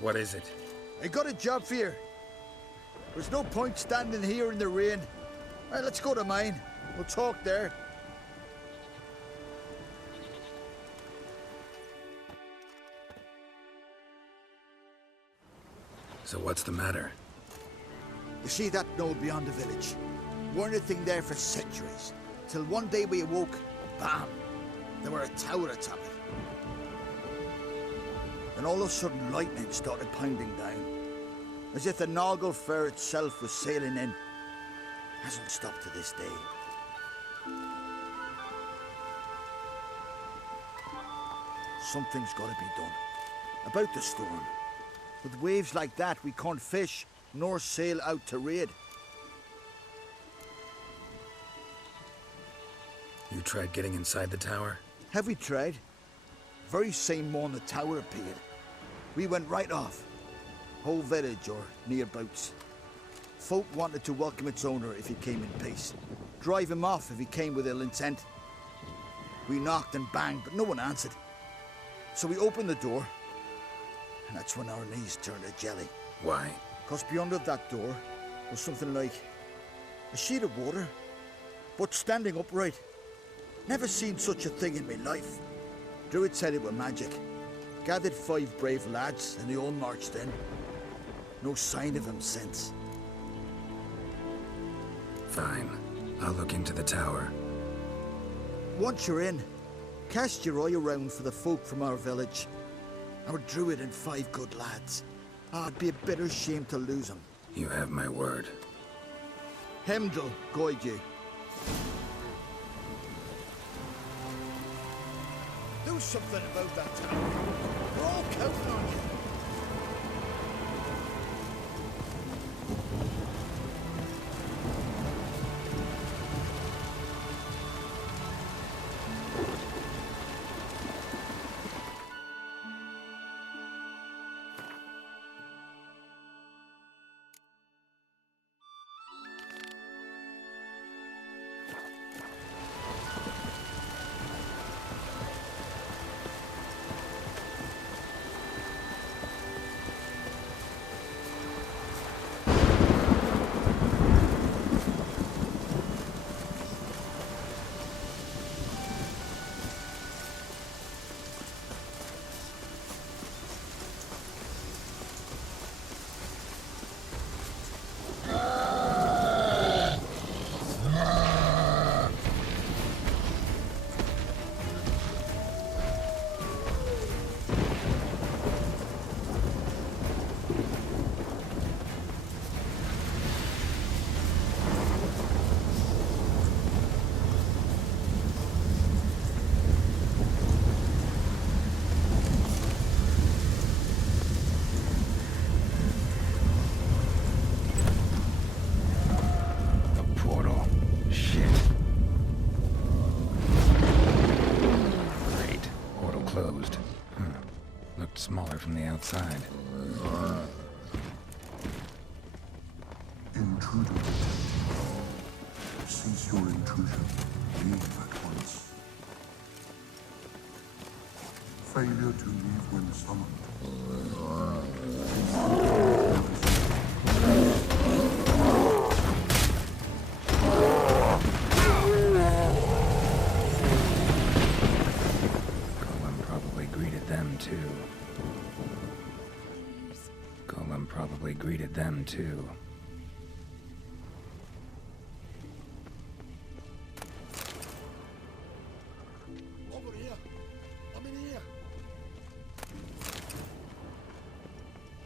What is it? I got a job for you. There's no point standing here in the rain. Right, let's go to mine. We'll talk there. So what's the matter? You see that knoll beyond the village? Weren't a thing there for centuries. Till one day we awoke, bam! There were a tower atop it. Then all of a sudden lightning started pounding down. As if the Noggle Fair itself was sailing in. Hasn't stopped to this day. Something's gotta be done. About the storm. With waves like that, we can't fish, nor sail out to raid. You tried getting inside the tower? Have we tried? Very same morning the tower appeared. We went right off. Whole village or nearabouts. Folk wanted to welcome its owner if he came in peace. Drive him off if he came with ill intent. We knocked and banged, but no one answered. So we opened the door, and that's when our knees turned to jelly. Why? Because beyond of that door was something like a sheet of water, but standing upright. Never seen such a thing in my life. Druid said it were magic. Gathered 5 brave lads, and they all marched in. No sign of him since. Fine. I'll look into the tower. Once you're in, cast your eye around for the folk from our village. Our druid and 5 good lads. It'd be a bitter shame to lose them. You have my word. Heimdall guide you. Do something about that tower. We're all counting on you. Smaller from the outside. Intruder. Cease your intrusion. Leave at once. Failure to leave when summoned. Golem probably greeted them too. Probably greeted them too. Over here. I'm in here.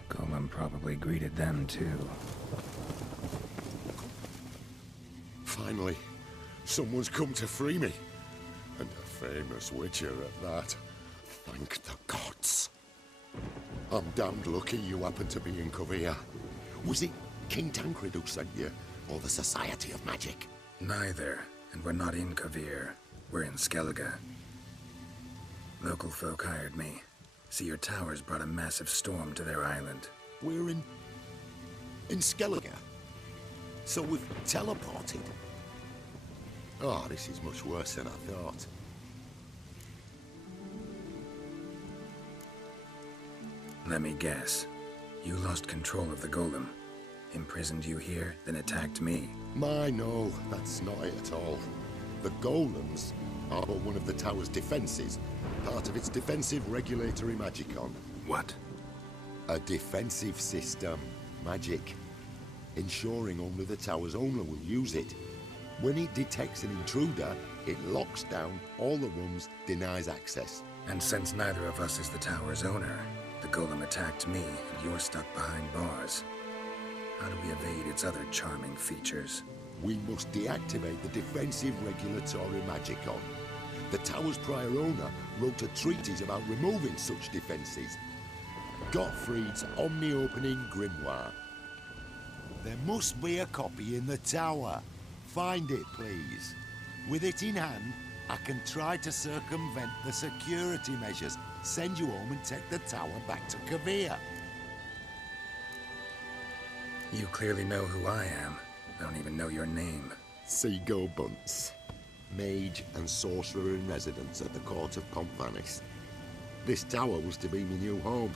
Golem probably greeted them too. Finally, someone's come to free me. And a famous witcher at that. Thank the gods. I'm damned lucky you happen to be in Kovir. Was it King Tancred who sent you, or the Society of Magic? Neither, and we're not in Kovir. We're in Skellige. Local folk hired me. See, your towers brought a massive storm to their island. We're in Skellige? So we've teleported? Oh, this is much worse than I thought. Let me guess. You lost control of the golem. Imprisoned you here, then attacked me. No, that's not it at all. The golems are but one of the tower's defenses, part of its defensive regulatory magicon. What? A defensive system. Magic. Ensuring only the tower's owner will use it. When it detects an intruder, it locks down all the rooms, denies access. And since neither of us is the tower's owner, the golem attacked me and you're stuck behind bars. How do we evade its other charming features? We must deactivate the defensive regulatory magicon. The tower's prior owner wrote a treatise about removing such defenses. Gottfried's Omni-Opening Grimoire. There must be a copy in the tower. Find it, please. With it in hand, I can try to circumvent the security measures, send you home and take the tower back to Kavir. You clearly know who I am. I don't even know your name. Seago Bunce. Mage and sorcerer in residence at the court of Pomphanis. This tower was to be my new home.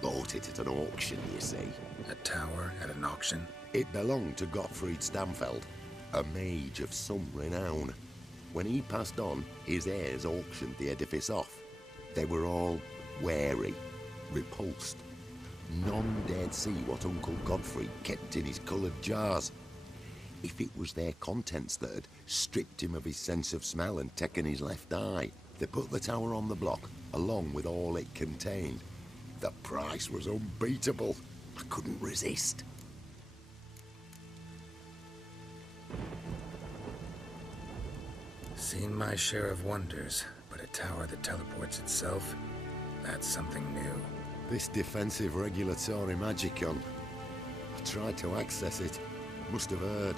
Bought it at an auction, you see. A tower at an auction? It belonged to Gottfried Stamfeld, a mage of some renown. When he passed on, his heirs auctioned the edifice off. They were all wary, repulsed. None dared see what Uncle Gottfried kept in his coloured jars. If it was their contents that had stripped him of his sense of smell and taken his left eye, they put the tower on the block, along with all it contained. The price was unbeatable. I couldn't resist. Seen my share of wonders, but a tower that teleports itself? That's something new. This defensive regulatory magicon. I tried to access it. Must have heard.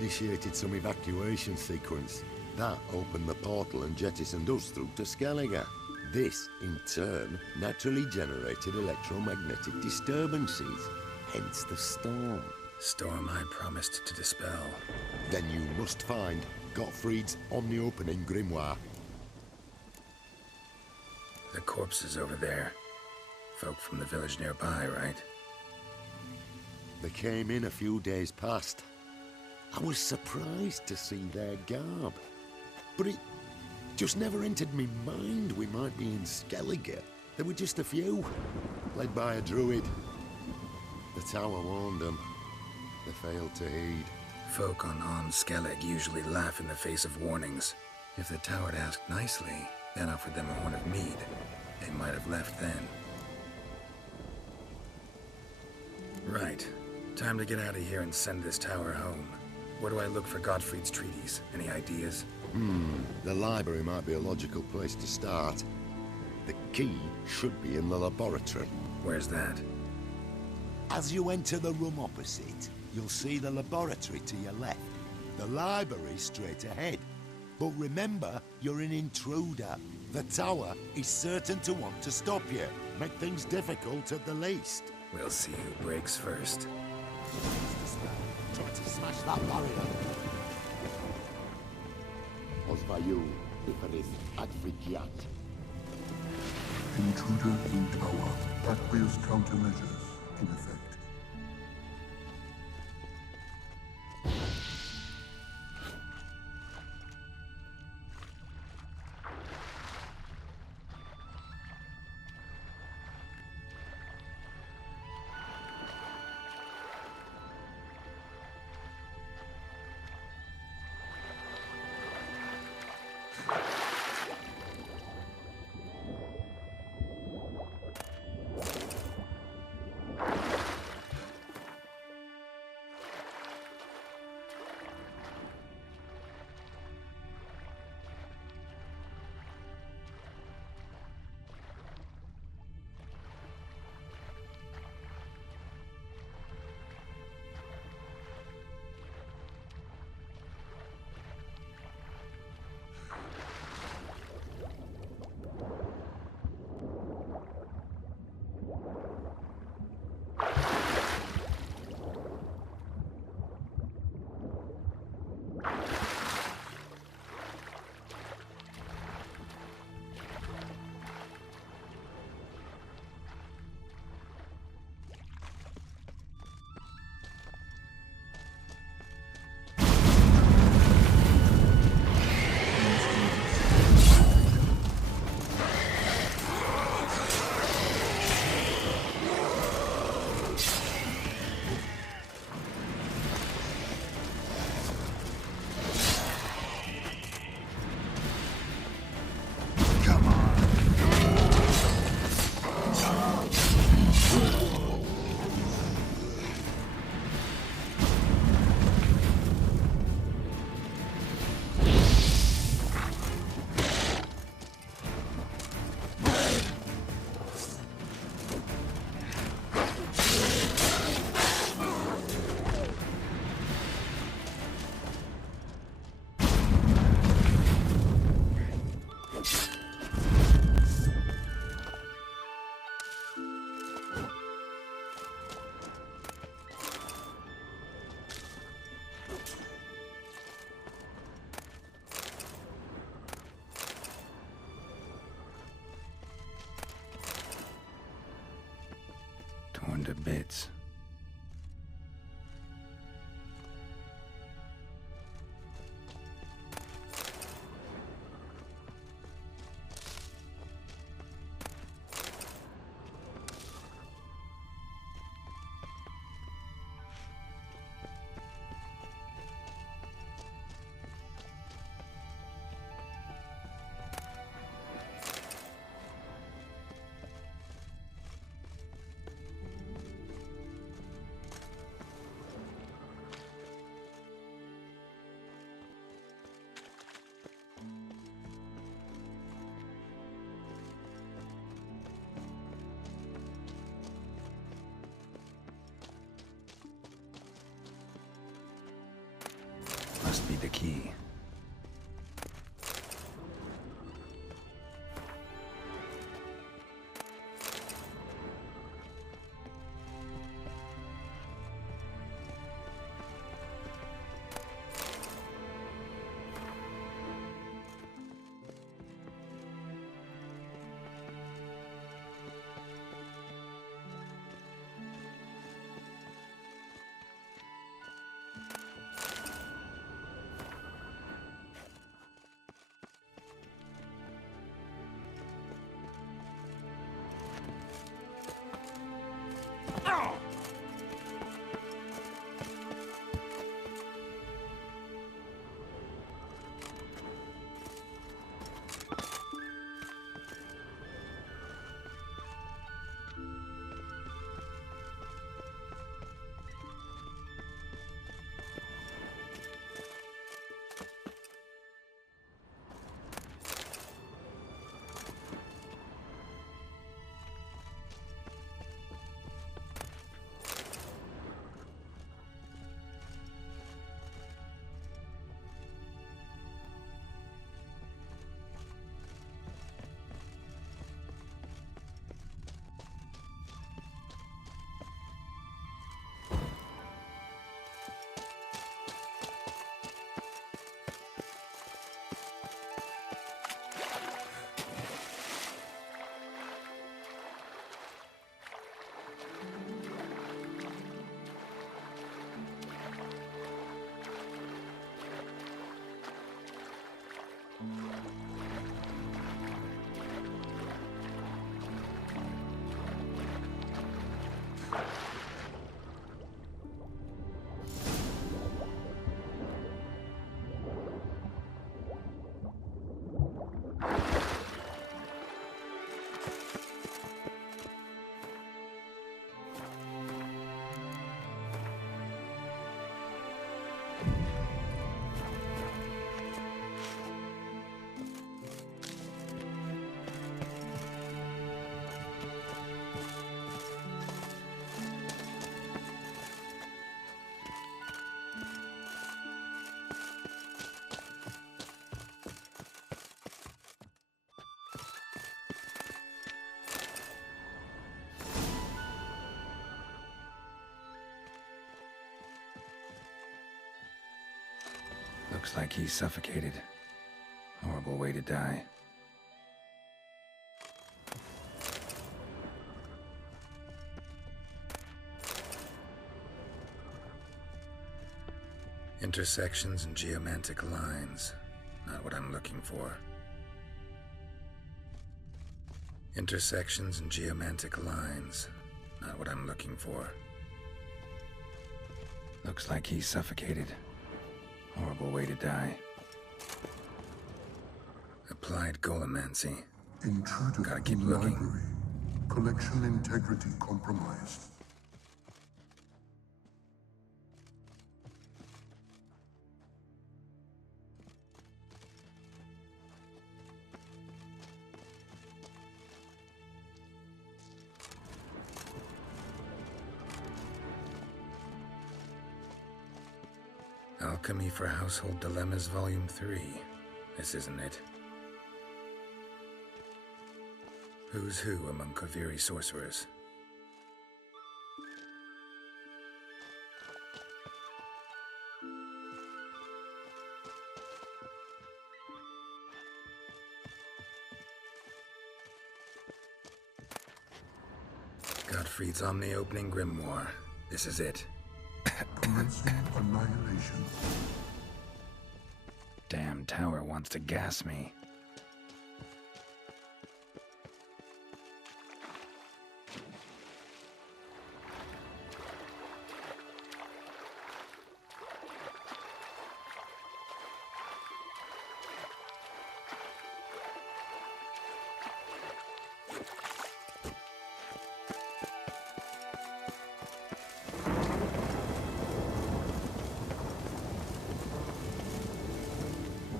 Initiated some evacuation sequence. That opened the portal and jettisoned us through to Skellige. This, in turn, naturally generated electromagnetic disturbances. Hence the storm. Storm I promised to dispel. Then you must find Gottfried's Omni-Opening Grimoire. The corpse is over there. Folk from the village nearby, right? They came in a few days past. I was surprised to see their garb. But it just never entered me mind we might be in Skellige. There were just a few, led by a druid. The tower warned them. They failed to heed. Folk on Skellig usually laugh in the face of warnings. If the tower had asked nicely, then offered them a horn of mead, they might have left then. Right. Time to get out of here and send this tower home. Where do I look for Gottfried's treatise? Any ideas? The library might be a logical place to start. The key should be in the laboratory. Where's that? As you enter the room opposite, you'll see the laboratory to your left. The library straight ahead. But remember, you're an intruder. The tower is certain to want to stop you. Make things difficult at the least. We'll see who breaks first. Try to smash that barrier. Osvayu, Iferis, Advigiat. Intruder in tower. Aqueous countermeasures in effect. torn to bits. Must be the key. Looks like he's suffocated. Horrible way to die. Intersections and geomantic lines. Not what I'm looking for. Intersections and geomantic lines. Not what I'm looking for. Looks like he's suffocated. Horrible way to die. Applied golemancy. Intruder Gotta keep in looking. library. Collection integrity compromised. Alchemy for Household Dilemmas, Volume 3. This isn't it. Who's who among Kaviri sorcerers? Gottfried's Omni-Opening Grimoire. This is it. Commencing annihilation. Damn tower wants to gas me.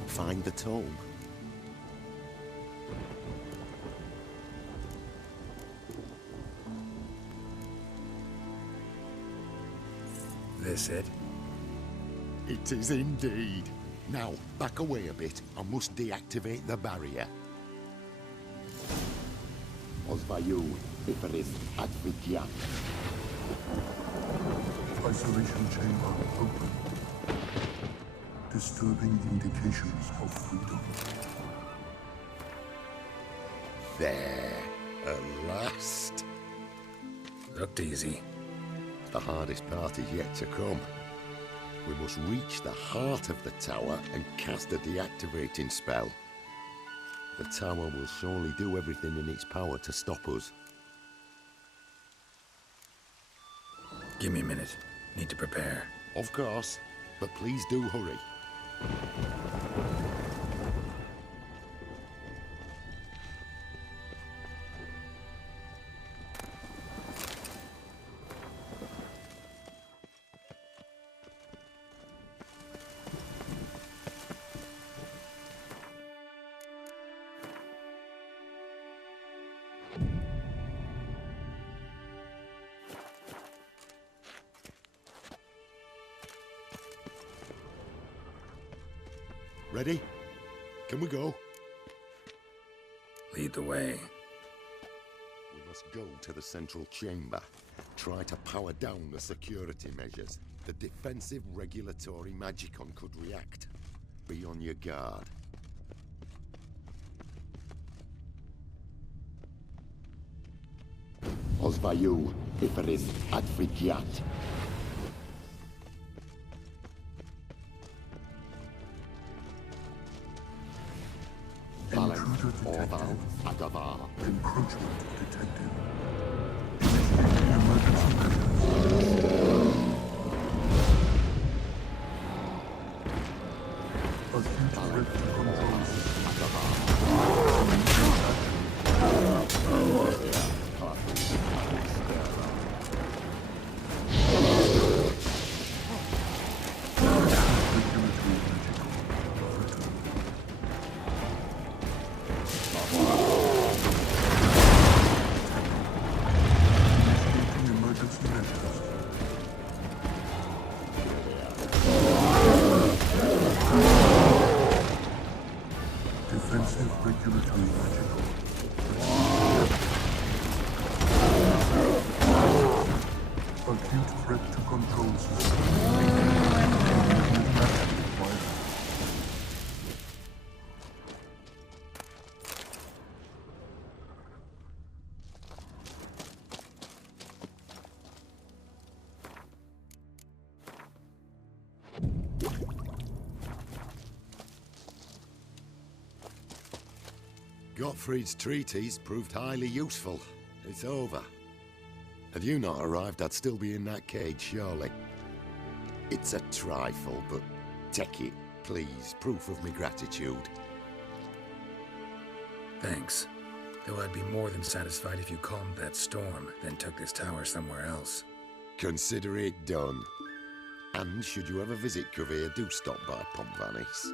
Find the tome. This it? It is indeed. Now, back away a bit. I must deactivate the barrier. Osvayu, Iferis, Advikia. Isolation chamber open. Disturbing indications of freedom. There, at last. Looked easy. The hardest part is yet to come. We must reach the heart of the tower and cast a deactivating spell. The tower will surely do everything in its power to stop us. Give me a minute. Need to prepare. Of course, but please do hurry. Ready? Can we go? Lead the way. We must go to the central chamber. Try to power down the security measures. The defensive regulatory magicon could react. Be on your guard. Osvayu, Iferis, Advikiat. Intruder detected. Agavar. Encroachment detected. Initiating emergency measures. Acute threat to control system. Regulatory magical. Initiating emergency measures. Defensive regulatory magical. Acute threat to control system. Immediate action required. Gottfried's treatise proved highly useful. It's over. Had you not arrived, I'd still be in that cage, surely. It's a trifle, but take it, please. Proof of my gratitude. Thanks. Though I'd be more than satisfied if you calmed that storm, then took this tower somewhere else. Consider it done. And should you ever visit Kovir, do stop by Pompvanis.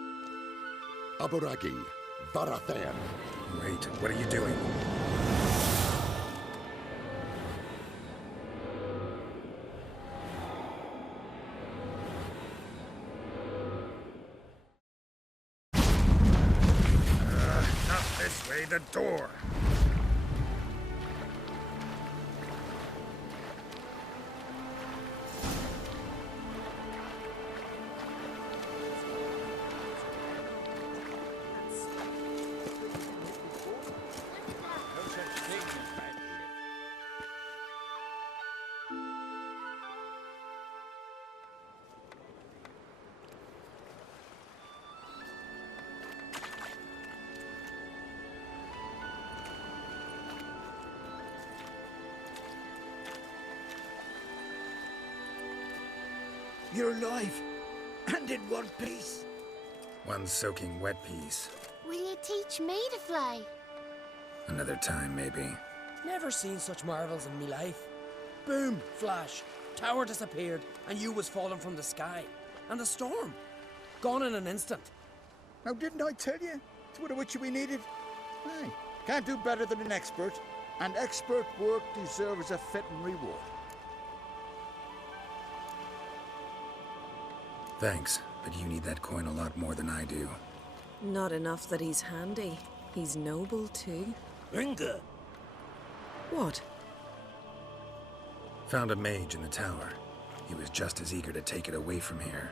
Aburagi, Barathan. Wait, what are you doing? Not this way, the door! You're alive. And in one piece. One soaking wet piece. Will you teach me to fly? Another time, maybe. Never seen such marvels in me life. Boom, flash, tower disappeared, and you was falling from the sky. And the storm, gone in an instant. Now, didn't I tell you? It's what a witcher we needed. Aye. Can't do better than an expert. And expert work deserves a fitting reward. Thanks, but you need that coin a lot more than I do. Not enough that he's handy. He's noble too. Inga! What? Found a mage in the tower. He was just as eager to take it away from here.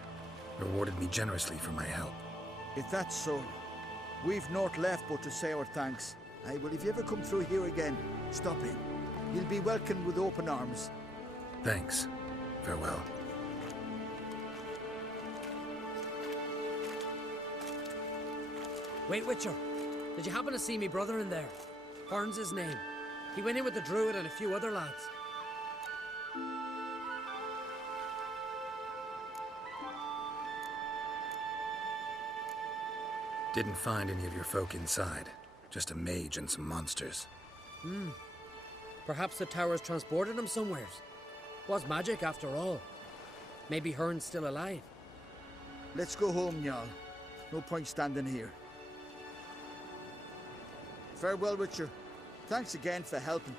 Rewarded me generously for my help. If that's so, we've naught left but to say our thanks. Aye, well, if you ever come through here again, stop in. You'll be welcomed with open arms. Thanks. Farewell. Wait, Witcher. Did you happen to see me brother in there? Hearn's his name. He went in with the druid and a few other lads. Didn't find any of your folk inside. Just a mage and some monsters. Perhaps the towers transported him somewheres. Was magic after all. Maybe Hearn's still alive. Let's go home, Jarl. No point standing here. Farewell, Witcher. Thanks again for helping.